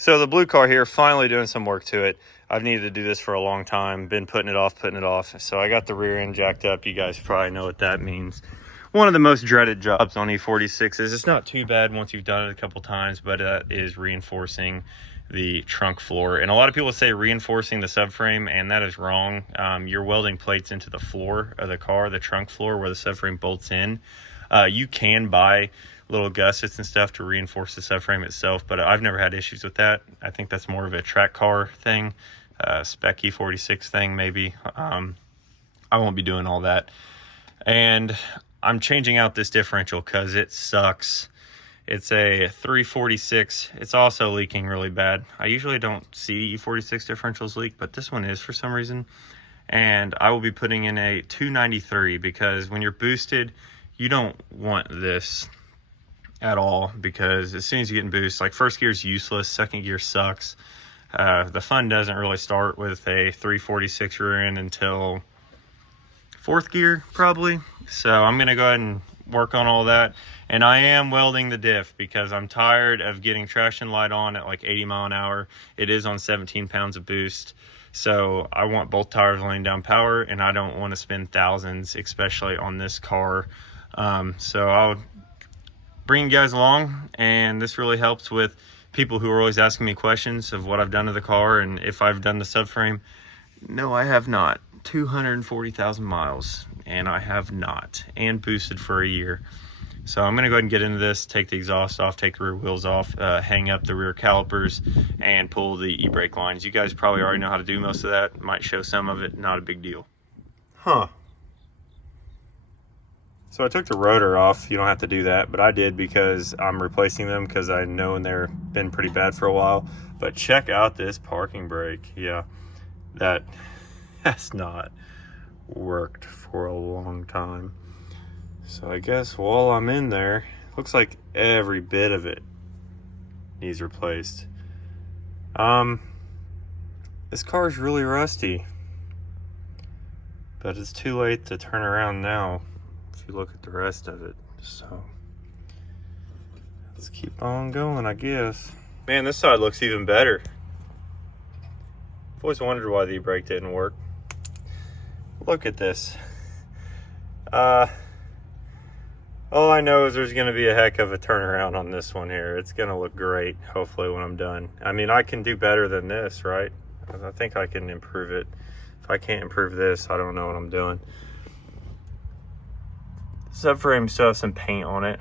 So the blue car here, finally doing some work to it. I've needed to do this for a long time, been putting it off. So I got the rear end jacked up. You guys probably know what that means. One of the most dreaded jobs on E46s. It's not too bad once you've done it a couple times, but that is reinforcing the trunk floor. And a lot of people say reinforcing the subframe, and that is wrong. You're welding plates into the floor of the car, the trunk floor where the subframe bolts in. You can buy little gussets and stuff to reinforce the subframe itself, but I've never had issues with that. I think that's more of a track car thing, spec E46 thing maybe. I won't be doing all that. And I'm changing out this differential because it sucks. It's a 346. It's also leaking really bad. I usually don't see E46 differentials leak, but this one is for some reason. And I will be putting in a 293 because when you're boosted, you don't want this at all, because as soon as you get in boost, like first gear is useless, second gear sucks. The fun doesn't really start with a 346 rear end until fourth gear probably. So I'm gonna go ahead and work on all that. And I am welding the diff because I'm tired of getting traction light on at like 80 mile an hour. It is on 17 pounds of boost. So I want both tires laying down power, and I don't want to spend thousands, especially on this car. So I'll bring you guys along, and this really helps with people who are always asking me questions of what I've done to the car and if I've done the subframe. No, I have not. 240,000 miles, and I have not, and boosted for a year. So I'm gonna go ahead and get into this, take the exhaust off, take the rear wheels off, hang up the rear calipers, and pull the e-brake lines. You guys probably already know how to do most of that. Might show some of it, not a big deal. So I took the rotor off. You don't have to do that, but I did because I'm replacing them because I know they've been pretty bad for a while. But check out this parking brake. Yeah, that has not worked for a long time. So I guess while I'm in there, looks like every bit of it needs replaced. This car is really rusty, but it's too late to turn around now if you look at the rest of it. So let's keep on going, I guess. Man, this side looks even better. I've always wondered why the brake didn't work. Look at this. All I know is there's gonna be a heck of a turnaround on this one here. It's gonna look great, hopefully, when I'm done. I mean, I can do better than this, right? I think I can improve it. If I can't improve this, I don't know what I'm doing. Subframe still has some paint on it.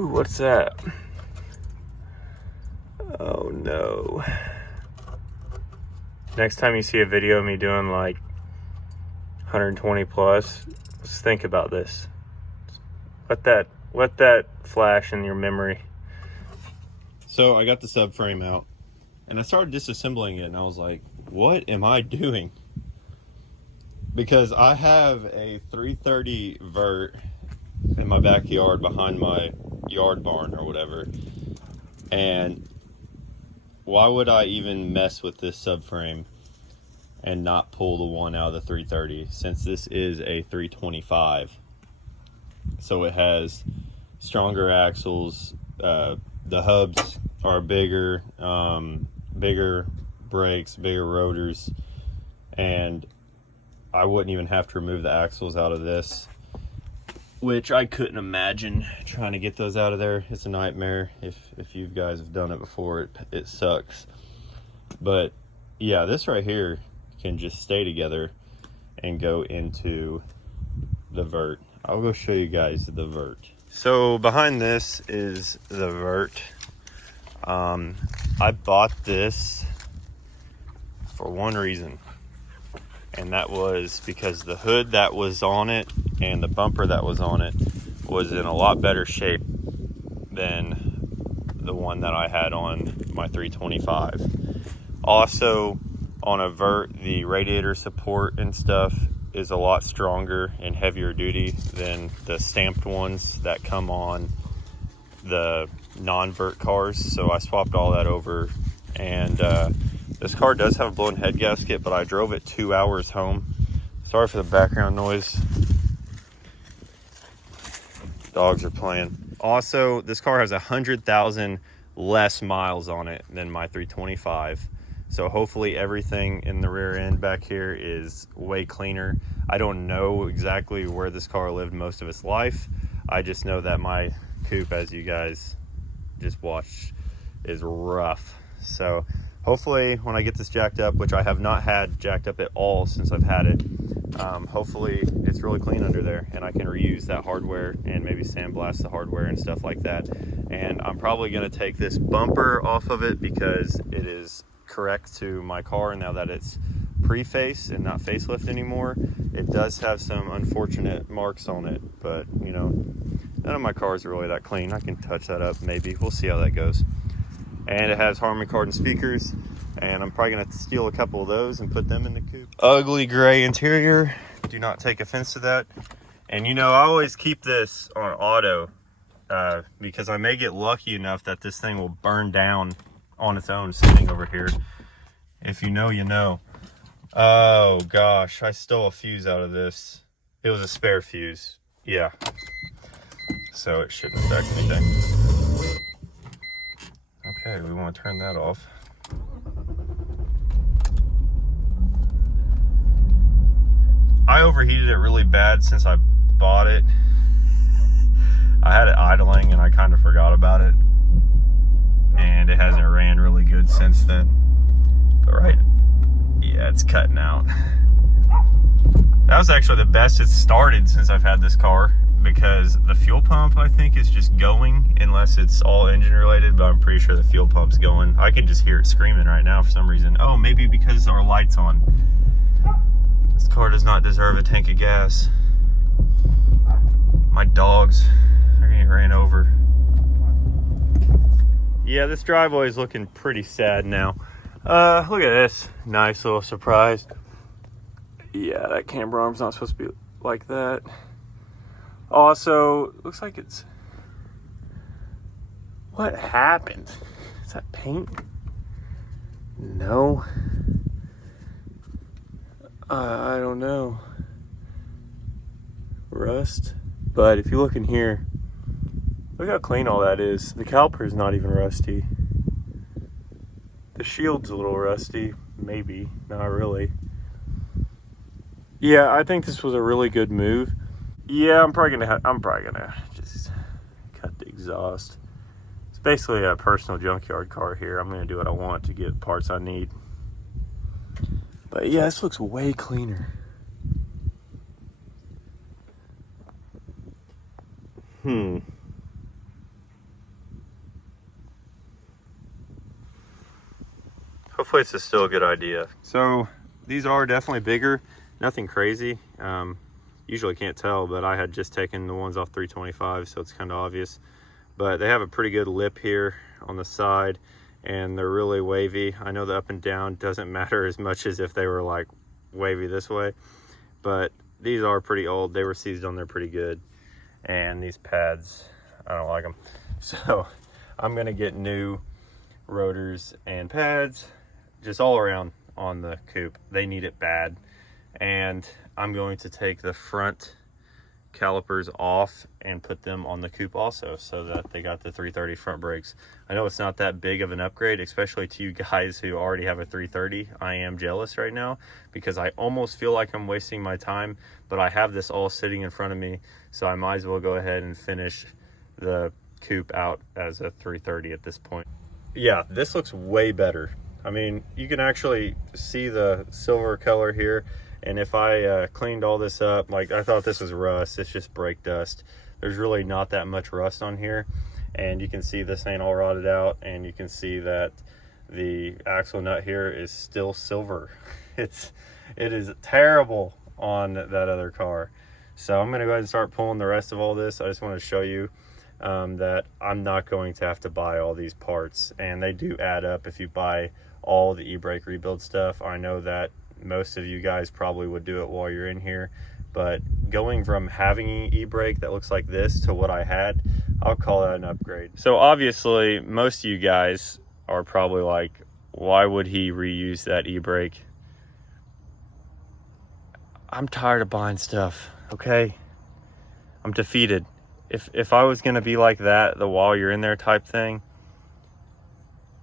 Ooh, what's that? Oh no. Next time you see a video of me doing like 120 plus, let's think about this. Let that flash in your memory. So I got the subframe out and I started disassembling it, and I was like, what am I doing? Because I have a 330 vert in my backyard behind my yard barn or whatever. And why would I even mess with this subframe and not pull the one out of the 330, since this is a 325? So it has stronger axles, the hubs are bigger, bigger brakes, bigger rotors, and I wouldn't even have to remove the axles out of this, which I couldn't imagine trying to get those out of there. It's a nightmare. If you guys have done it before, it sucks. But yeah, this right here can just stay together and go into the vert. I'll go show you guys the vert. So behind this is the vert. I bought this for one reason, and that was because the hood that was on it and the bumper that was on it was in a lot better shape than the one that I had on my 325. Also, on a vert, the radiator support and stuff is a lot stronger and heavier duty than the stamped ones that come on the non-vert cars. So I swapped all that over, and this car does have a blown head gasket, but I drove it 2 hours home. Sorry for the background noise. Dogs are playing. Also, this car has 100,000 less miles on it than my 325. So hopefully everything in the rear end back here is way cleaner. I don't know exactly where this car lived most of its life. I just know that my coupe, as you guys just watched, is rough. So hopefully when I get this jacked up, which I have not had jacked up at all since I've had it, hopefully it's really clean under there and I can reuse that hardware and maybe sandblast the hardware and stuff like that. And I'm probably going to take this bumper off of it because it is correct to my car now that it's pre-face and not facelift anymore. It does have some unfortunate marks on it, but you know, none of my cars are really that clean. I can touch that up maybe. We'll see how that goes. And it has Harman Kardon speakers, and I'm probably gonna steal a couple of those and put them in the coupe. Ugly gray interior, do not take offense to that. And you know, I always keep this on auto because I may get lucky enough that this thing will burn down on its own sitting over here. If you know, you know. Oh gosh, I stole a fuse out of this. It was a spare fuse, yeah. So it shouldn't affect anything. Okay, we want to turn that off. I overheated it really bad since I bought it. I had it idling and I kind of forgot about it. And it hasn't ran really good since then. But right, yeah, it's cutting out. That was actually the best it's started since I've had this car, because the fuel pump, I think, is just going, unless it's all engine related, but I'm pretty sure the fuel pump's going. I can just hear it screaming right now for some reason. Oh, maybe because our light's on. This car does not deserve a tank of gas. My dogs are getting ran over. Yeah, this driveway is looking pretty sad now. Look at this. Nice little surprise. Yeah, that camber arm's not supposed to be like that. Also, looks like it's... What happened? Is that paint? No. I don't know. Rust. But if you look in here, look how clean all that is. The caliper's not even rusty. The shield's a little rusty. Maybe. Not really. Yeah, I think this was a really good move. Yeah, I'm probably gonna just cut the exhaust. It's basically a personal junkyard car here. I'm gonna do what I want to get parts I need. But yeah, this looks way cleaner. Hopefully it's still a good idea. So these are definitely bigger. Nothing crazy. Usually can't tell, but I had just taken the ones off 325, so it's kind of obvious. But they have a pretty good lip here on the side, and they're really wavy. I know the up and down doesn't matter as much as if they were like wavy this way, but these are pretty old. They were seized on there pretty good. And these pads, I don't like them. So I'm gonna get new rotors and pads just all around on the coupe. They need it bad. And I'm going to take the front calipers off and put them on the coupe also, so that they got the 330 front brakes. I know it's not that big of an upgrade, especially to you guys who already have a 330. I am jealous right now because I almost feel like I'm wasting my time, but I have this all sitting in front of me, so I might as well go ahead and finish the coupe out as a 330 at this point. Yeah, this looks way better. I mean, you can actually see the silver color here. And if I cleaned all this up, like I thought this was rust, it's just brake dust. There's really not that much rust on here. And you can see this ain't all rotted out, and you can see that the axle nut here is still silver. It is terrible on that other car. So I'm gonna go ahead and start pulling the rest of all this. I just want to show you that I'm not going to have to buy all these parts, and they do add up if you buy all the e-brake rebuild stuff. I know that most of you guys probably would do it while you're in here, but going from having an e-brake that looks like this to what I had, I'll call that an upgrade. So obviously most of you guys are probably like, why would he reuse that e-brake? I'm tired of buying stuff, okay? I'm defeated. If I was gonna be like that, the while you're in there type thing,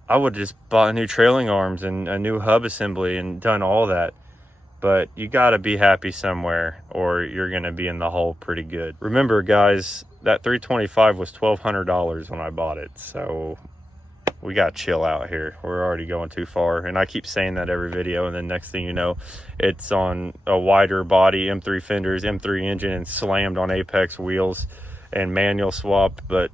I would have just bought new trailing arms and a new hub assembly and done all that. But you got to be happy somewhere or you're going to be in the hole pretty good. Remember, guys, that 325 was $1,200 when I bought it. So we got to chill out here. We're already going too far. And I keep saying that every video. And then next thing you know, it's on a wider body, M3 fenders, M3 engine, and slammed on Apex wheels and manual swap. But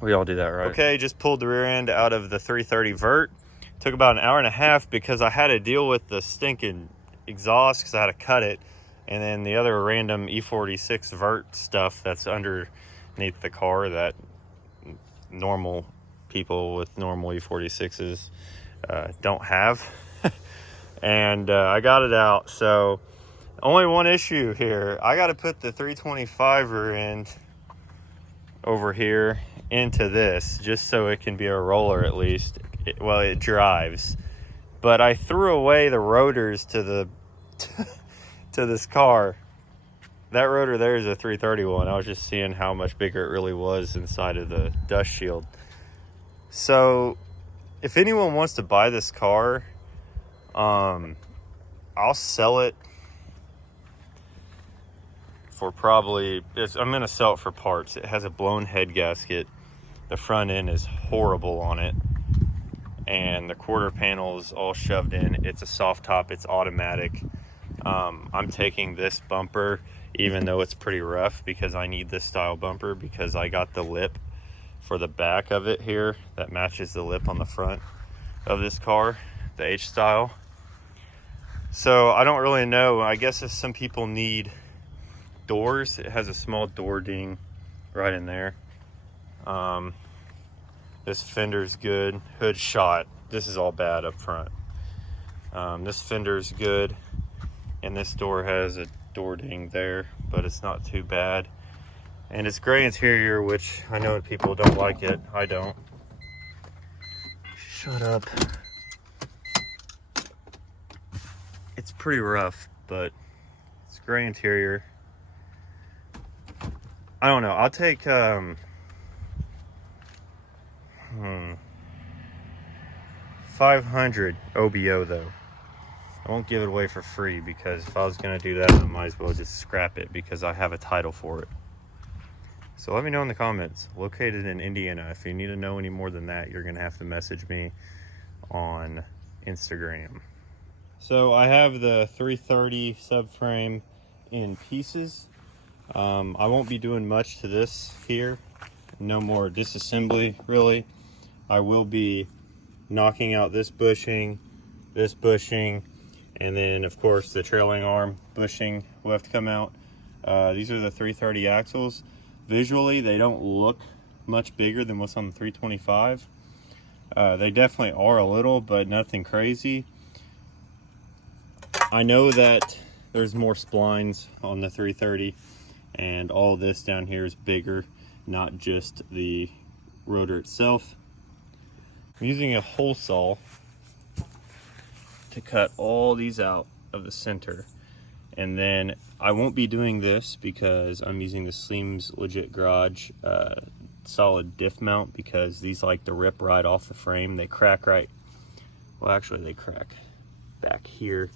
we all do that, right? Okay, just pulled the rear end out of the 330 vert. Took about an hour and a half because I had to deal with the stinking exhaust because I had to cut it, and then the other random E46 vert stuff that's underneath the car that normal people with normal E46s don't have. And I got it out. So only one issue here, I got to put the 325 rear end over here into this just so it can be a roller at least. Well, it drives, but I threw away the rotors to the to this car. That rotor there is a 331. I was just seeing how much bigger it really was inside of the dust shield. So if anyone wants to buy this car, I'll sell it for probably, I'm gonna sell it for parts. It has a blown head gasket. The front end is horrible on it, and the quarter panel is all shoved in. It's a soft top, it's automatic. I'm taking this bumper, even though it's pretty rough, because I need this style bumper because I got the lip for the back of it here that matches the lip on the front of this car, the H style. So I don't really know. I guess if some people need doors, it has a small door ding right in there. This fender's good. Hood shot. This is all bad up front. This fender's good, and this door has a door ding there, but it's not too bad. And it's gray interior, which I know people don't like it. I don't. Shut up. It's pretty rough, but it's gray interior. I don't know. I'll take 500 OBO though. I won't give it away for free because if I was gonna do that, I might as well just scrap it because I have a title for it. So let me know in the comments. Located in Indiana. If you need to know any more than that, you're gonna have to message me on Instagram. So I have the 330 subframe in pieces. I won't be doing much to this here. No more disassembly, really. I will be knocking out this bushing, and then of course the trailing arm bushing will have to come out. These are the 330 axles. Visually, they don't look much bigger than what's on the 325. They definitely are a little, but nothing crazy. I know that there's more splines on the 330, and all this down here is bigger, not just the rotor itself. I'm using a hole saw to cut all these out of the center, and then I won't be doing this because I'm using the Seams Legit Garage solid diff mount, because these like to rip right off the frame. They crack right, well actually they crack back here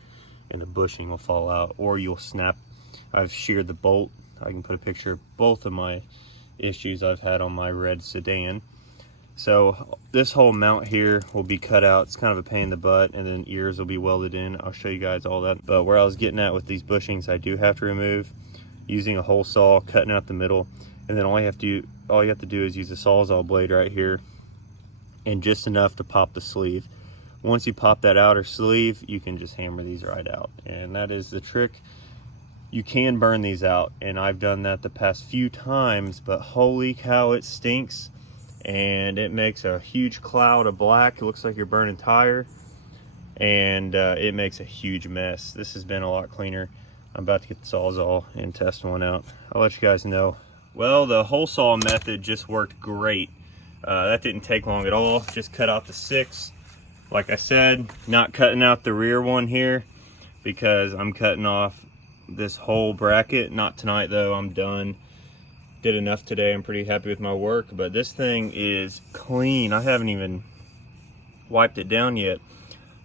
and the bushing will fall out, or you'll snap. I've sheared the bolt. I can put a picture of both of my issues I've had on my red sedan. So this whole mount here will be cut out. It's kind of a pain in the butt, and then ears will be welded in. I'll show you guys all that. But where I was getting at with these bushings, I do have to remove using a hole saw, cutting out the middle, and then all you have to do is use a Sawzall blade right here, and just enough to pop the sleeve. Once you pop that outer sleeve, you can just hammer these right out, and that is the trick. You can burn these out, and I've done that the past few times, but holy cow, it stinks. And it makes a huge cloud of black. It looks like you're burning tire, and it makes a huge mess. This has been a lot cleaner. I'm about to get the Sawzall and test one out. I'll let you guys know. Well, the hole saw method just worked great. That didn't take long at all. Just cut out the 6. Like I said, not cutting out the rear one here because I'm cutting off this whole bracket. Not tonight though, I'm done. Did enough today. I'm pretty happy with my work, but this thing is clean. I haven't even wiped it down yet.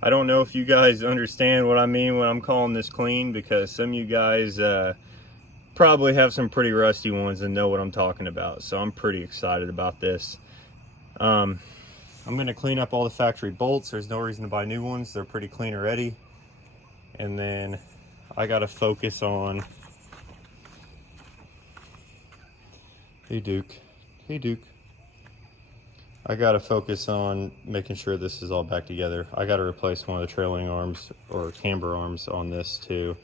I don't know if you guys understand what I mean when I'm calling this clean, because some of you guys probably have some pretty rusty ones and know what I'm talking about. So I'm pretty excited about this. I'm gonna clean up all the factory bolts. There's no reason to buy new ones. They're pretty clean already. And then I gotta focus on, hey Duke, hey Duke. I gotta focus on making sure this is all back together. I gotta replace one of the trailing arms or camber arms on this too,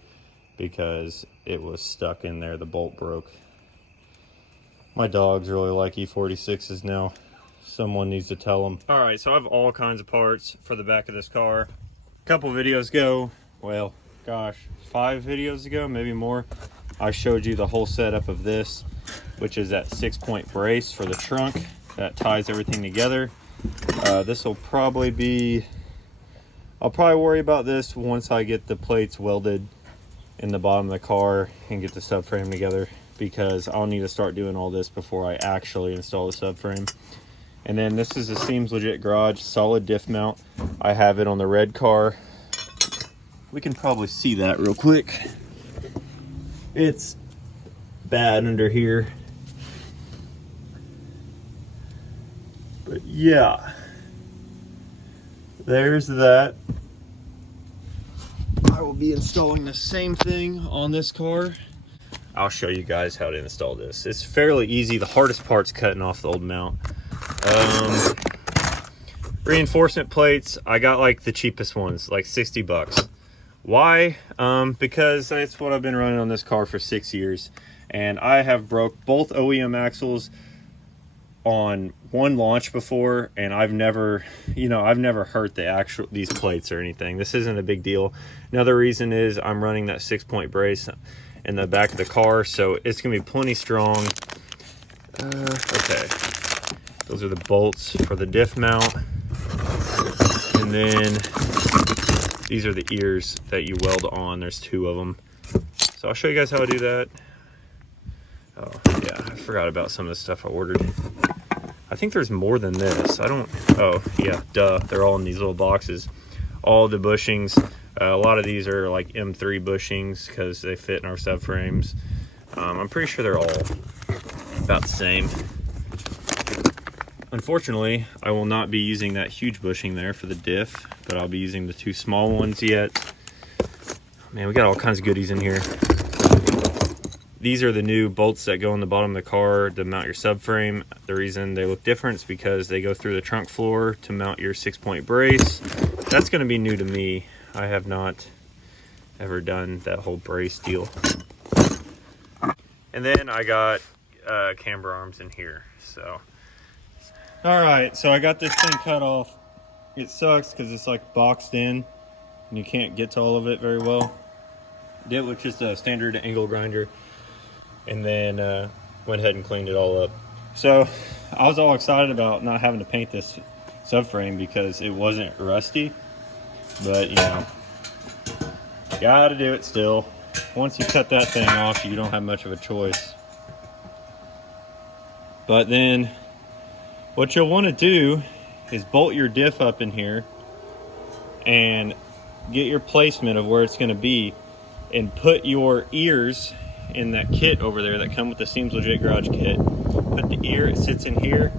because it was stuck in there. The bolt broke. My dogs really like E46s now. Someone needs to tell them. All right, so I have all kinds of parts for the back of this car. A couple videos ago, well, gosh, 5 videos ago, maybe more, I showed you the whole setup of this, which is that 6-point brace for the trunk that ties everything together. This will probably be, I'll probably worry about this once I get the plates welded in the bottom of the car and get the subframe together, because I'll need to start doing all this before I actually install the subframe. And then this is a Seems Legit Garage solid diff mount. I have it on the red car. We can probably see that real quick. It's bad under here. But yeah, there's that. I will be installing the same thing on this car. I'll show you guys how to install this. It's fairly easy. The hardest part's cutting off the old mount. Reinforcement plates, I got like the cheapest ones, like 60 bucks. Why? Because that's what I've been running on this car for 6 years, and I have broke both OEM axles on one launch before, and I've never hurt these plates or anything. This isn't a big deal. Another reason is I'm running that 6-point brace in the back of the car, so it's gonna be plenty strong. Okay, those are the bolts for the diff mount, and then these are the ears that you weld on. There's 2 of them, so I'll show you guys how I do that. Oh yeah, I forgot about some of the stuff I ordered. I think there's more than this. Oh yeah, duh, they're all in these little boxes. All the bushings, a lot of these are like M3 bushings because they fit in our subframes. I'm pretty sure they're all about the same. Unfortunately, I will not be using that huge bushing there for the diff, but I'll be using the 2 small ones yet. Man, we got all kinds of goodies in here. These are the new bolts that go in the bottom of the car to mount your subframe. The reason they look different is because they go through the trunk floor to mount your 6-point brace. That's gonna be new to me. I have not ever done that whole brace deal. And then I got camber arms in here, so. All right, so I got this thing cut off. It sucks because it's like boxed in and you can't get to all of it very well. Did it with just a standard angle grinder, and then went ahead and cleaned it all up. So I was all excited about not having to paint this subframe because it wasn't rusty, but you know, gotta do it still. Once you cut that thing off, you don't have much of a choice. But then what you'll want to do is bolt your diff up in here and get your placement of where it's going to be, and put your ears in that kit over there that come with the Seems Legit Garage kit. Put the ear, it sits in here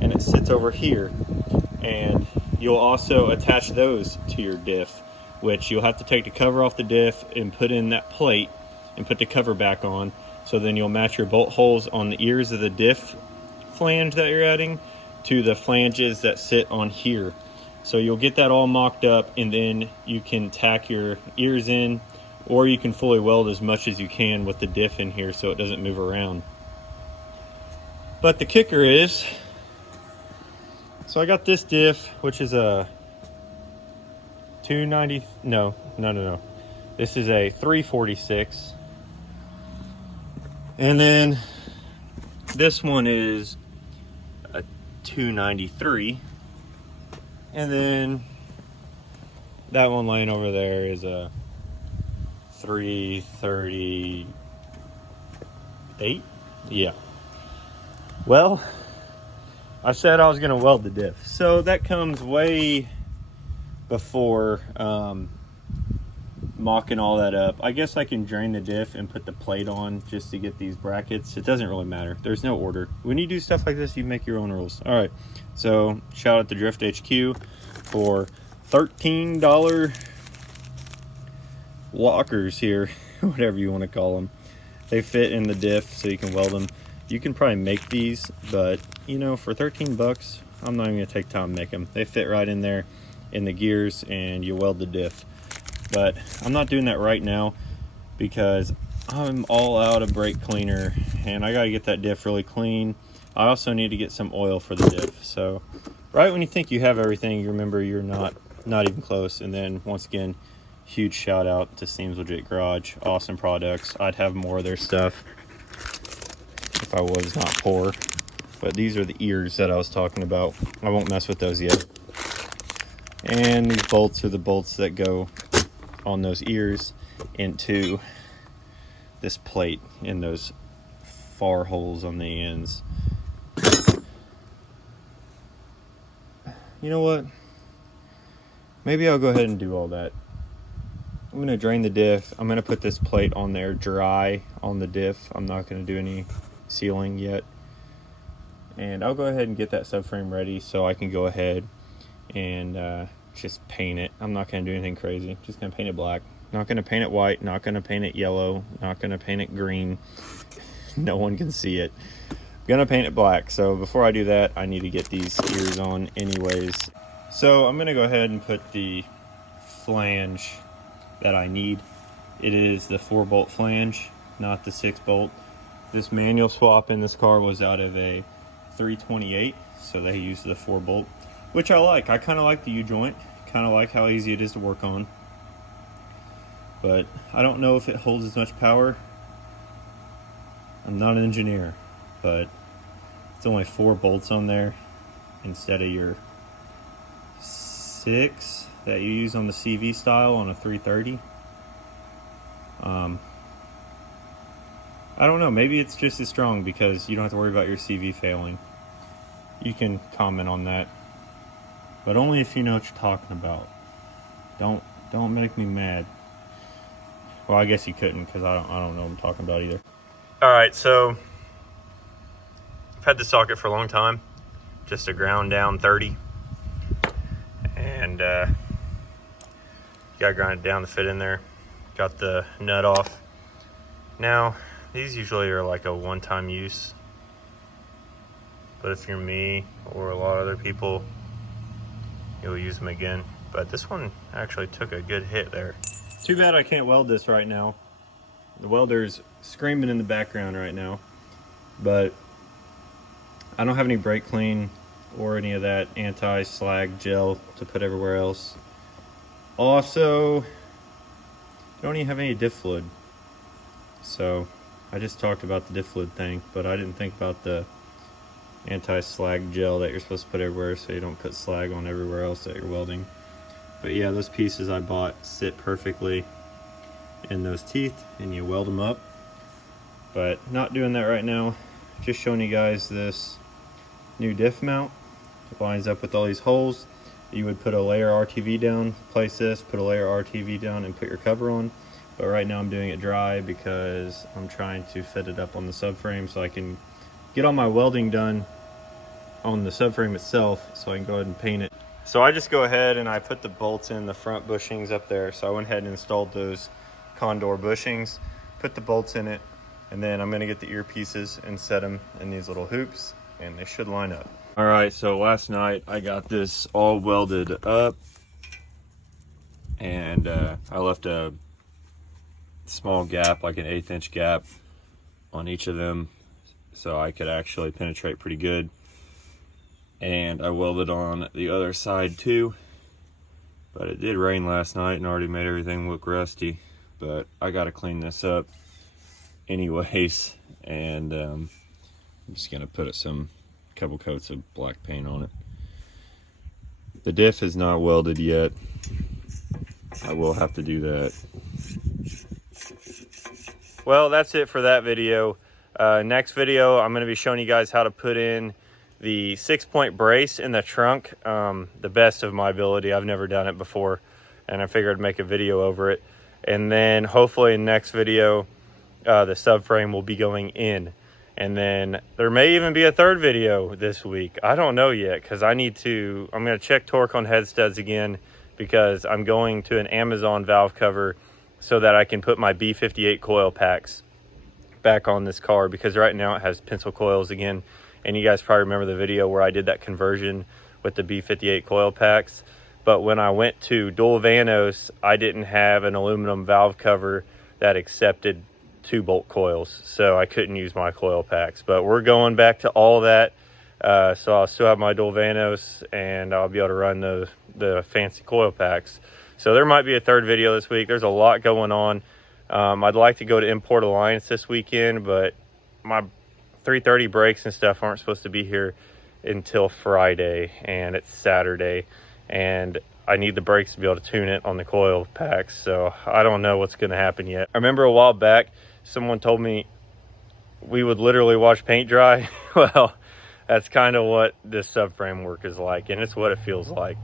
and it sits over here, and you'll also attach those to your diff, which you'll have to take the cover off the diff and put in that plate and put the cover back on. So then you'll match your bolt holes on the ears of the diff flange that you're adding to the flanges that sit on here. So you'll get that all mocked up, and then you can tack your ears in, or you can fully weld as much as you can with the diff in here so it doesn't move around. But the kicker is, so I got this diff, which is a 290, no. This is a 346. And then this one is a 293. And then that one laying over there is a 338. Yeah. Well, I said I was going to weld the diff. So that comes way before mocking all that up. I guess I can drain the diff and put the plate on just to get these brackets. It doesn't really matter. There's no order. When you do stuff like this, you make your own rules. All right, so shout out to Drift HQ for $13 lockers here, whatever you want to call them. They fit in the diff so you can weld them. You can probably make these, but you know, for 13 bucks, I'm not even gonna take time to make them. They fit right in there in the gears and you weld the diff. But I'm not doing that right now because I'm all out of brake cleaner and I gotta get that diff really clean. I also need to get some oil for the diff. So right when you think you have everything, you remember you're not even close. And then once again, huge shout out to Seems Legit Garage. Awesome products. I'd have more of their stuff if I was not poor. But these are the ears that I was talking about. I won't mess with those yet. And these bolts are the bolts that go on those ears into this plate in those far holes on the ends. You know what? Maybe I'll go ahead and do all that. I'm going to drain the diff. I'm going to put this plate on there dry on the diff. I'm not going to do any sealing yet. And I'll go ahead and get that subframe ready so I can go ahead and just paint it. I'm not going to do anything crazy. I'm just going to paint it black. Not going to paint it white. Not going to paint it yellow. Not going to paint it green. No one can see it. I'm going to paint it black. So before I do that, I need to get these ears on anyways. So I'm going to go ahead and put the flange that I need. It is the 4-bolt flange, not the 6-bolt. This manual swap in this car was out of a 328, so they used the 4-bolt, which I like. I kind of like the U-joint, kind of like how easy it is to work on, but I don't know if it holds as much power. I'm not an engineer, but it's only 4 bolts on there instead of your 6 that you use on the CV style on a 330. I don't know, maybe it's just as strong because you don't have to worry about your CV failing. You can comment on that, but only if you know what you're talking about. Don't make me mad. Well, I guess you couldn't because I don't know what I'm talking about either. All right, so I've had this socket for a long time, just a ground down 30, and you gotta grind it down to fit in there. Got the nut off. Now, these usually are like a one-time use, but if you're me or a lot of other people, you'll use them again. But this one actually took a good hit there. Too bad I can't weld this right now. The welder's screaming in the background right now, but I don't have any brake clean or any of that anti-slag gel to put everywhere else. Also, don't even have any diff fluid. So I just talked about the diff fluid thing, but I didn't think about the anti-slag gel that you're supposed to put everywhere so you don't put slag on everywhere else that you're welding. But yeah, those pieces I bought sit perfectly in those teeth and you weld them up. But not doing that right now. Just showing you guys this new diff mount. It lines up with all these holes. You would put a layer RTV down, place this, put a layer RTV down and put your cover on. But right now I'm doing it dry because I'm trying to fit it up on the subframe so I can get all my welding done on the subframe itself so I can go ahead and paint it. So I just go ahead and I put the bolts in the front bushings up there. So I went ahead and installed those Condor bushings, put the bolts in it, and then I'm gonna get the earpieces and set them in these little hoops and they should line up. All right, so last night I got this all welded up and I left a small gap, like an 1/8 inch gap on each of them so I could actually penetrate pretty good. And I welded on the other side too, but it did rain last night and already made everything look rusty, but I got to clean this up anyways, and I'm just gonna put a couple coats of black paint on it. The diff is not welded yet. I will have to do that. Well, that's it for that video. Next video, I'm going to be showing you guys how to put in the 6-point brace in the trunk, the best of my ability. I've never done it before, and I figured I'd make a video over it. And then hopefully in the next video, the subframe will be going in. And then there may even be a third video this week. I don't know yet, because I'm going to check torque on head studs again, because I'm going to an Amazon valve cover so that I can put my B58 coil packs back on this car, because right now it has pencil coils again. And you guys probably remember the video where I did that conversion with the B58 coil packs. But when I went to dual vanos, I didn't have an aluminum valve cover that accepted 2-bolt coils, so I couldn't use my coil packs. But we're going back to all that, so I'll still have my dual vanos, and I'll be able to run the fancy coil packs. So there might be a third video this week. There's a lot going on. I'd like to go to Import Alliance this weekend, but my 330 brakes and stuff aren't supposed to be here until Friday, and it's Saturday, and I need the brakes to be able to tune it on the coil packs, so I don't know what's going to happen yet. I remember a while back someone told me we would literally watch paint dry. Well, that's kind of what this subframe work is like, and it's what it feels like.